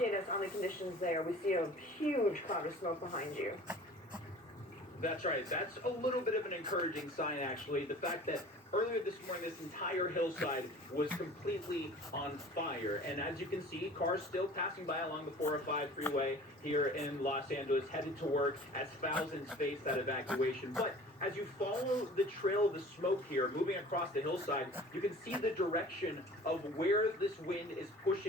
update us on the conditions there? We see a huge cloud of smoke behind you. That's right. That's a little bit of an encouraging sign, actually. The fact that earlier this morning, this entire hillside was completely on fire. And as you can see, cars still passing by along the 405 freeway here in Los Angeles, headed to work as thousands face that evacuation. But as you follow the trail of the smoke here, moving across the hillside, you can see the direction of where this wind is pushing.